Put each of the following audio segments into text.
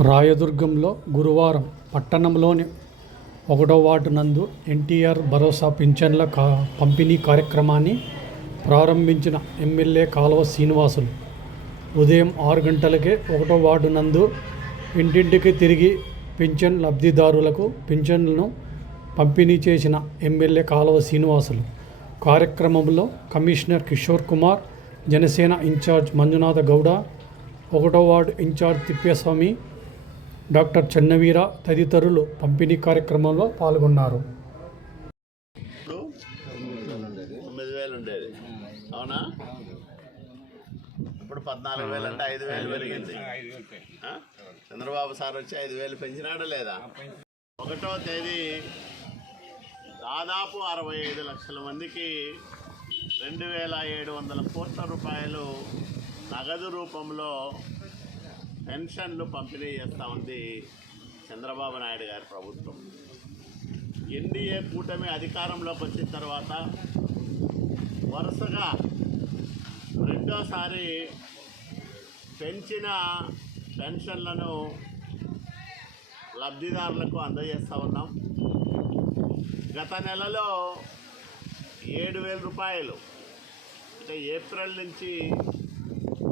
రాయదుర్గంలో గురువారం పట్టణంలోని 1వ వార్డు నందు ఎన్టీఆర్ భరోసా పింఛన్ల పంపిణీ కార్యక్రమాన్ని ప్రారంభించిన ఎమ్మెల్యే కాలువ శ్రీనివాసులు ఉదయం 6 గంటలకే 1వ వార్డు నందు ఇంటింటికి తిరిగి పింఛన్ లబ్ధిదారులకు పింఛన్లను పంపిణీ చేసిన ఎమ్మెల్యే కాలువ శ్రీనివాసులు కార్యక్రమంలో కమిషనర్ కిషోర్ కుమార్, జనసేన ఇన్ఛార్జ్ మంజునాథ గౌడ, 1వ వార్డు ఇన్ఛార్జ్ తిప్పేస్వామి, డాక్టర్ చెన్నవీర తదితరులు పంపిణీ కార్యక్రమంలో పాల్గొన్నారు. 9,000 ఉండేది, అవునా? ఇప్పుడు 14,000 అంటే 5,000 పెరిగింది. చంద్రబాబు సార్ వచ్చి 5,000 పెంచినాడా లేదా? 1వ తేదీ దాదాపు 65 లక్షల మందికి 2,700 కోట్ల రూపాయలు నగదు రూపంలో పెన్షన్లు పంపిణీ చేస్తూ ఉంది చంద్రబాబు నాయుడు గారి ప్రభుత్వం. ఎన్డీఏ కూటమి అధికారంలోకి వచ్చిన తర్వాత వరుసగా రెండోసారి పెంచిన పెన్షన్లను లబ్ధిదారులకు అందజేస్తూ ఉన్నాం. గత నెలలో 7,000 రూపాయలు అంటే ఏప్రిల్ నుంచి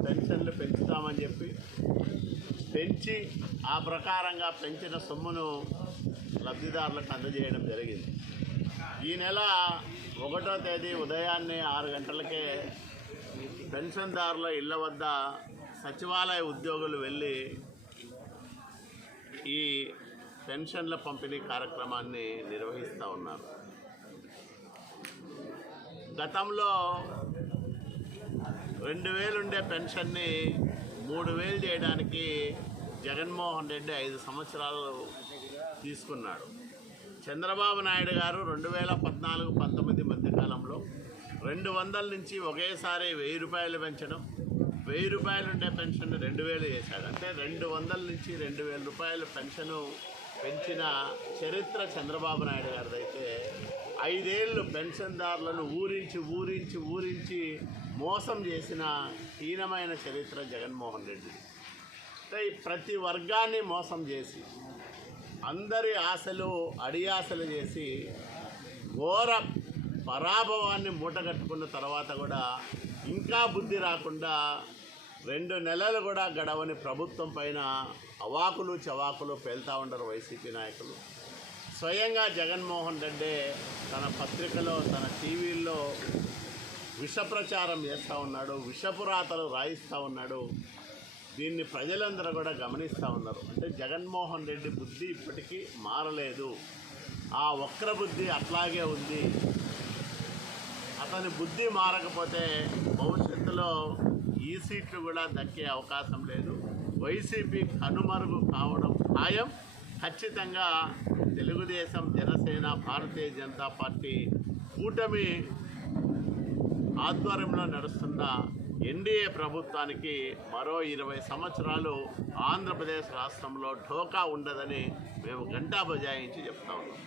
పెన్షన్లు పెంచుతామని చెప్పి పెంచి ఆ ప్రకారంగా పెంచిన సొమ్మును లబ్ధిదారులకు అందజేయడం జరిగింది. ఈ నెల 1వ తేదీ ఉదయాన్నే 6 గంటలకే పెన్షన్దారుల ఇళ్ల వద్ద సచివాలయ ఉద్యోగులు వెళ్ళి ఈ పెన్షన్ల పంపిణీ కార్యక్రమాన్ని నిర్వహిస్తూ ఉన్నారు. గతంలో 2,000 ఉండే పెన్షన్ని 3,000 చేయడానికి జగన్మోహన్ రెడ్డి 5 సంవత్సరాలు తీసుకున్నాడు. చంద్రబాబు నాయుడు గారు 2014-19 మధ్యకాలంలో 200 నుంచి ఒకేసారి 1,000 రూపాయలు పెంచడం, 1,000 రూపాయలు ఉండే పెన్షన్ 2,000 చేశాడు. అంటే 200 నుంచి 2,000 రూపాయలు పెన్షను పెంచిన చరిత్ర చంద్రబాబు నాయుడు గారిదైతే 5 ఏళ్ళు పెన్షన్దారులను ఊరించి మోసం చేసిన హీనమైన చరిత్ర జగన్మోహన్ రెడ్డి. అంటే ప్రతి వర్గాన్ని మోసం చేసి అందరి ఆశలు అడియాసలు చేసి ఘోర పరాభవాన్ని మూటగట్టుకున్న తర్వాత కూడా ఇంకా బుద్ధి రాకుండా 2 నెలలు కూడా గడవని ప్రభుత్వం పైన అవాకులు చవాకులు పేల్తా ఉండరు వైసీపీ నాయకులు. స్వయంగా జగన్మోహన్ రెడ్డి తన పత్రికలో, తన టీవీల్లో విష ప్రచారం చేస్తూ ఉన్నాడు, విషపురాతలు రాయిస్తూ ఉన్నాడు. దీన్ని ప్రజలందరూ కూడా గమనిస్తూ ఉన్నారు. అంటే జగన్మోహన్ రెడ్డి బుద్ధి ఇప్పటికీ మారలేదు, ఆ వక్ర బుద్ధి అట్లాగే ఉంది. అతని బుద్ధి మారకపోతే భవిష్యత్తులో ఈ సీట్లు కూడా దక్కే అవకాశం లేదు. వైసీపీ కనుమరుగు కావడం ఖాయం. ఖచ్చితంగా తెలుగుదేశం, జనసేన, భారతీయ జనతా పార్టీ కూటమి ఆధ్వర్యంలో నడుస్తున్న ఎన్డీఏ ప్రభుత్వానికి మరో 20 సంవత్సరాలు ఆంధ్రప్రదేశ్ రాష్ట్రంలో ఢోకా ఉండదని మేము గంటా బజాయించి చెప్తా ఉన్నాం.